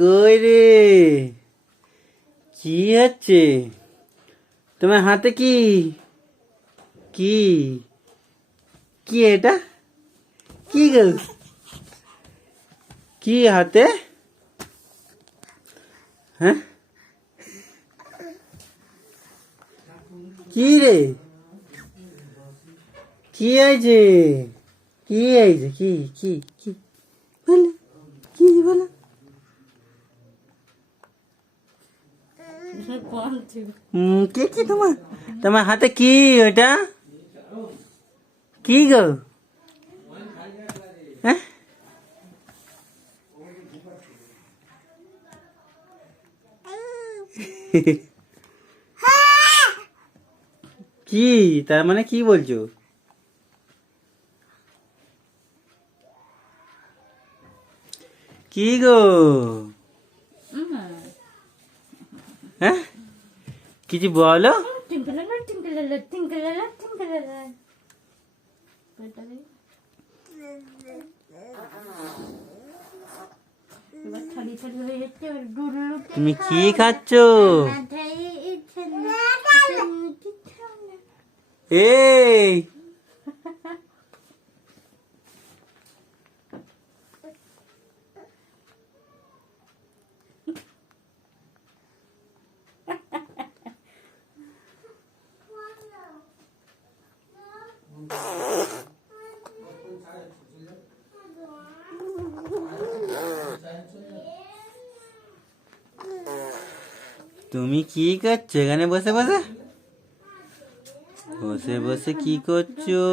কই রে? কি হচ্ছে তোমার হাতে? কি কি কি এটা? কি গো? কি হাতে? হ্যাঁ, কি রে? কি হয়েছে? কি হয়েছে? কি কি কি বলো, কি বলো? কি কি তোমার তোমার হাতে কি ওটা? কি গো? হ্যাঁ, কি তার মানে কি বলছো? কি গো? হ্যাঁ, কিছু বলো। তুমি কি খাচ্ছ? এই তুমি কি করছো এখানে বসে বসে? বসে বসে কি করছো?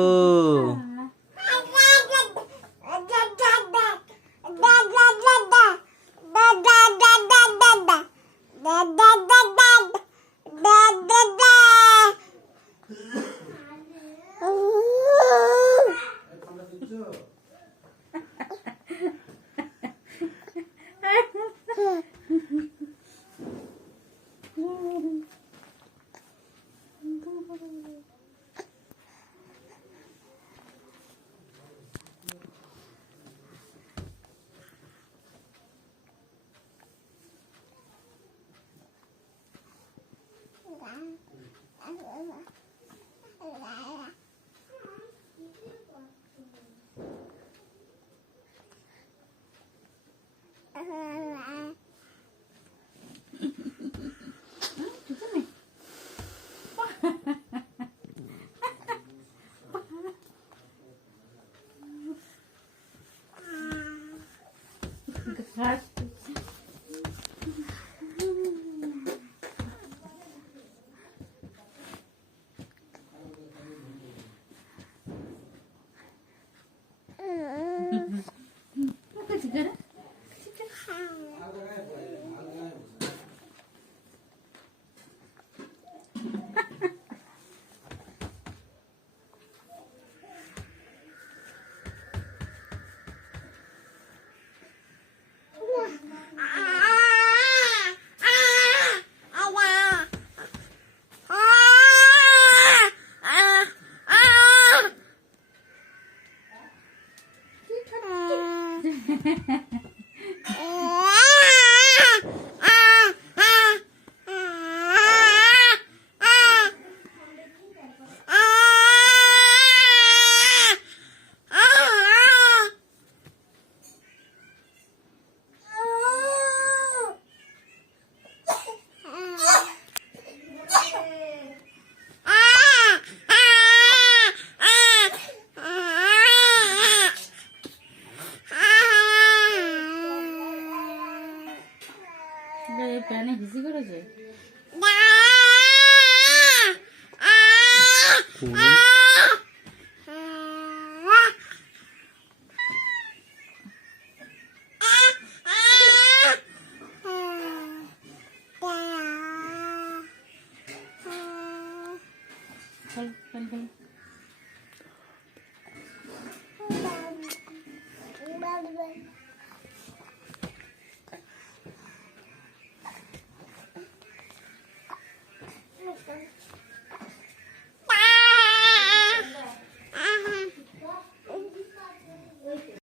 প্যানে হিসি করেছে।